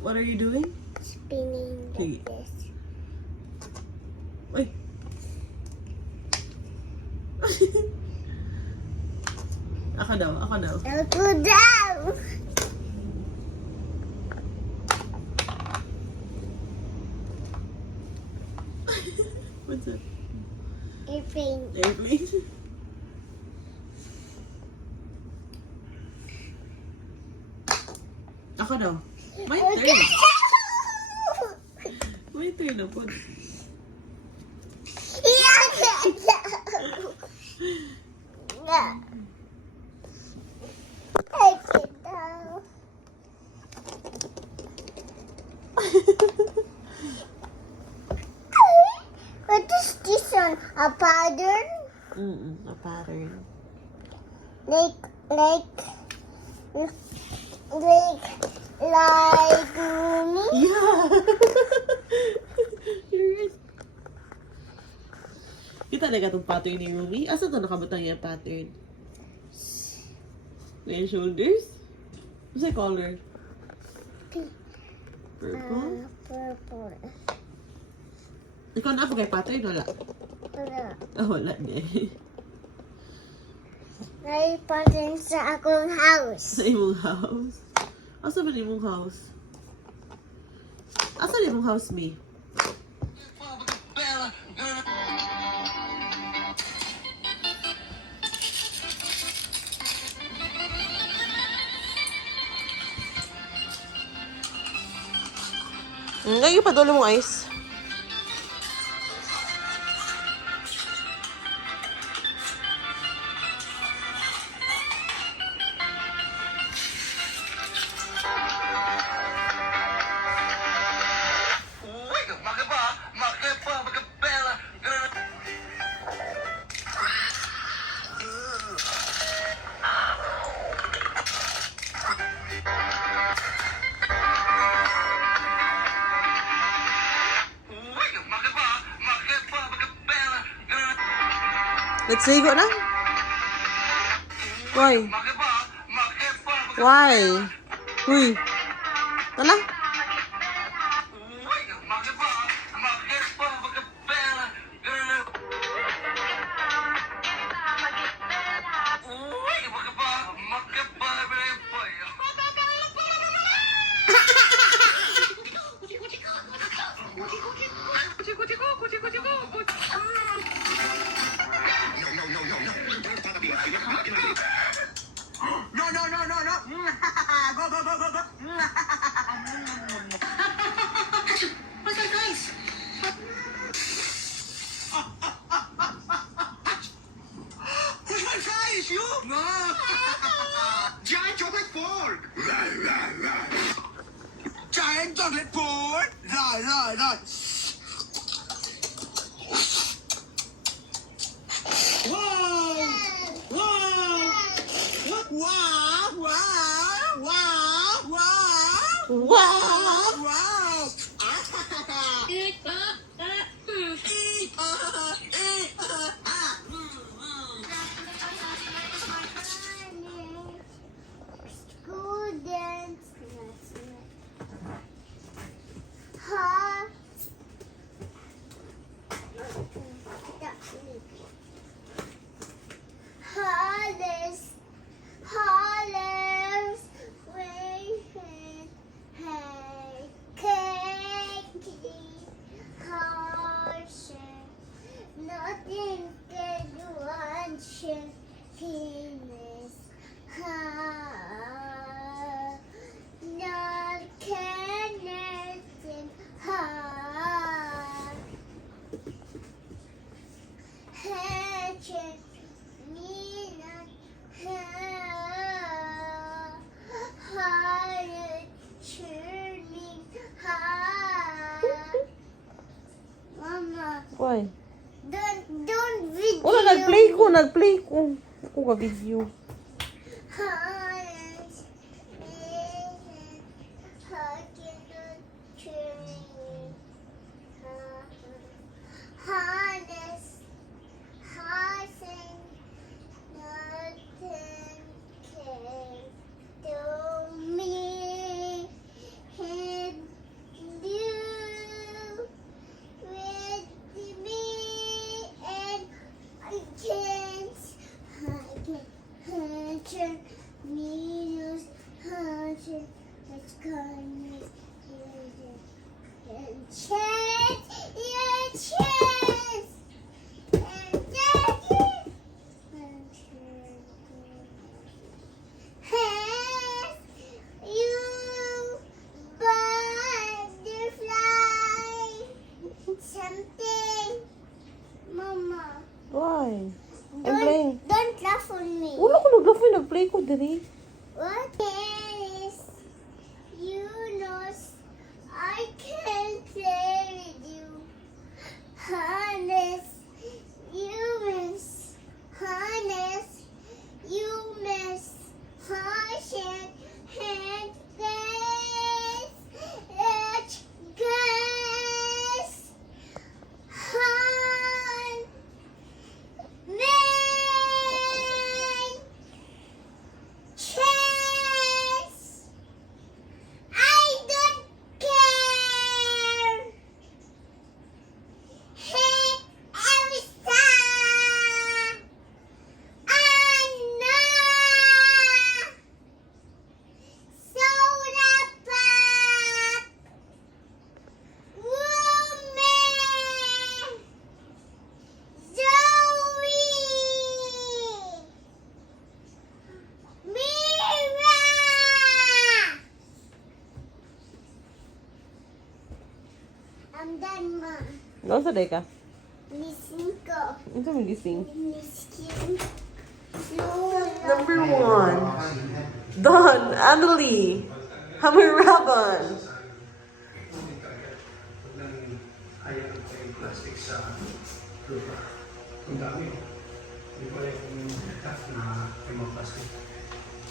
What are you doing? Spinning Okay. like this. Uy! Ako daw, ako daw. Ako daw! What's that? Airplane. Airplane? Ako daw. My turn. My turn na po. What is this one? A pattern? A pattern. Like me? Yeah! You're right. Kita na ka itong pattern ni Rumi? Asa ito nakabutang yung pattern? Yung shoulders? What's the color? Purple? Purple. Ikaw na po kay pattern? Wala. Wala. Wala din. May pattern sa akong house. Sa imong house? Asa ba imong house? Asa imong house, me? Ngayon pa dulo mong ice. Let's ligo na. Why? Why? Uy. Tala. Giant chocolate fork! Giant chocolate fork! Right. Wow! Students. Hollers, waiting, hey, cakey, harshin, nothing can do ancient penis, not can nothing, hatchet, mina, heart, churning, Mama, Why? don't video. Wala, nag-play ko. Ako ka video. Heart, churning, harness, horsing, nothing can do me. Hit Hunter, minus, hunter, let's go, and chance, yeah, chance, and daddy, has you butterfly something, Mama. Why? I'm playing. Don't laugh on me. Wala ko nag-laugh, nag-play ko diri. What is Yunus? I can't play with you. Hannes, you miss. Hannes, you miss. Hashem, hand, guys. Let's guys. Han, man. Chess! I don't care! Hit every star! Anna! Soda pop! Woman! Zoe! Mira! I'm done, Mom. Ano sa day ka? Missing ko. Ano sa magising? Missing. Lola. Number 1. Don, Annalie, Hamiraban. Ayaw ko yung plastic sa lupa. Ang dami. Hindi pala yung tough na yung plastic.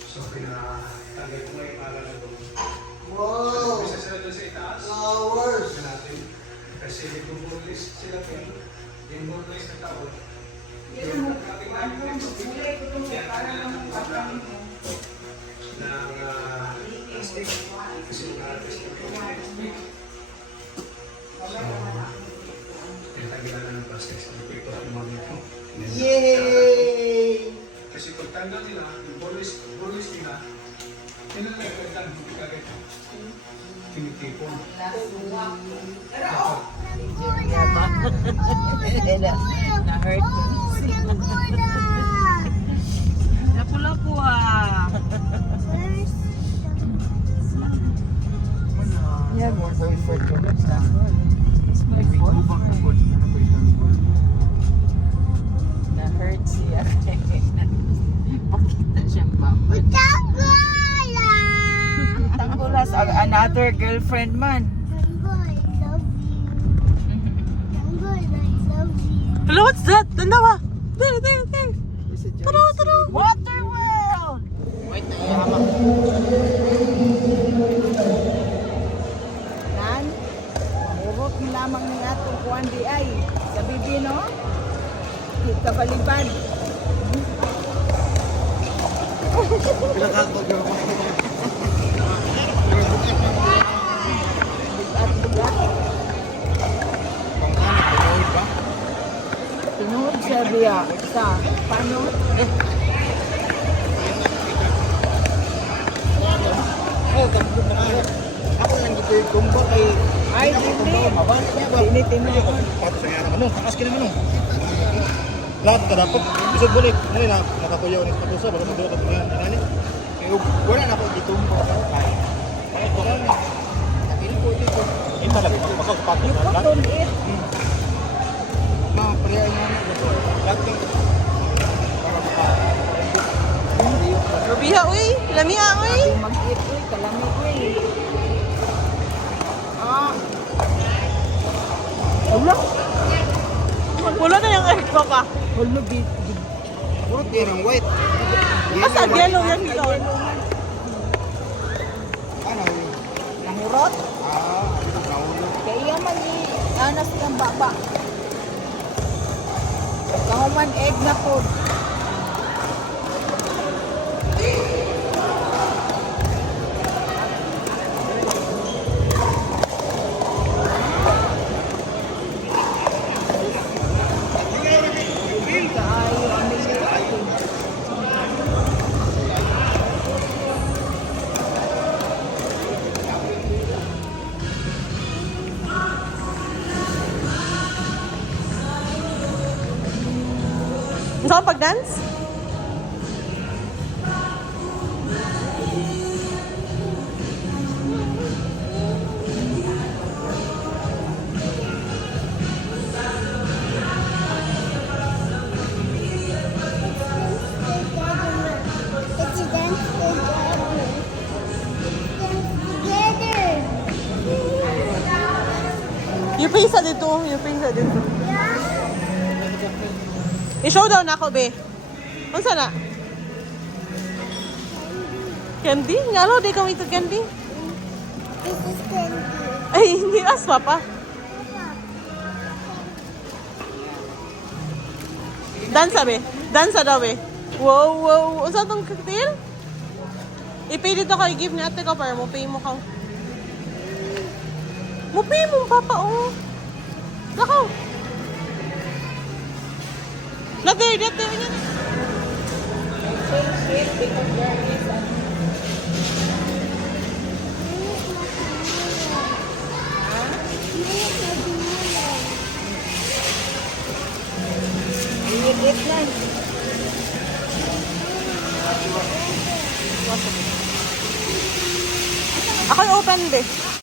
So, pinatanggal ko yung para na doon. Wow! Isa sila doon sa itaas. Flowers! Isa natin. Kasi yung burlis sila po yun. Yung burlis na tao. Yung ating namin yung yan, kanila ng plastic. Kasi yung plastic ko. Tinatagilan na ng plastic sa ito ang mga ito. Yay! Kasi pag tanggal nila, yung burlis nila, pinalagyan hindi kagad. Tinitipon. Na-hurt. Lapu-lapu ah. Yeah, more boyfriend ko. Na-hurt siya. Pakita siyang bambad. Tanggulas, another girlfriend man. Hello, what's that? Dalawa. There. Tara. Water well. Wait, Nan, urot ni lamang ni ato kuan di ay sa bibi no. Kita balibad. Tinuod siya biya sa paano? Ako nang dito yung kumbo kay... Ay, hindi tinuod. Pato sa nga naman, takas ka naman. Lahat ka dapat, isod bulik. Ano na, nakatuyaw ni Patusa, baka magdala ka tungan. Ano wala na ako gitumbo. Kahit ko lang. Ito lang, makaw sa pato. Putol it. Mga priya nga na. Lating. Rubiha, uy. Lamia, uy. Mag-it uy, kalami uy. Ah. Wala. Wala na yung earth ko pa. Wala big. Puro tirang white. Asa, yellow yan dito. Ano? Nahurot. Nahulog. Kaya man ni anas ng baba. Kahuman egg na po. You pay sa dito. You pay sa dito. I-showdown ako, be. Ano sana? Candy? Nga lo, di kami ito candy. This is candy. Ay, hindi aswa pa. Dansa, be. Dansa daw, be. Wow, wow. Ano sa itong cocktail? I-pay dito ka. I-give ni ate ko para mo pay mo ka. Mo pay mo, papa, oh. Lakaw. Later. Iit lang. Ako yung open, be.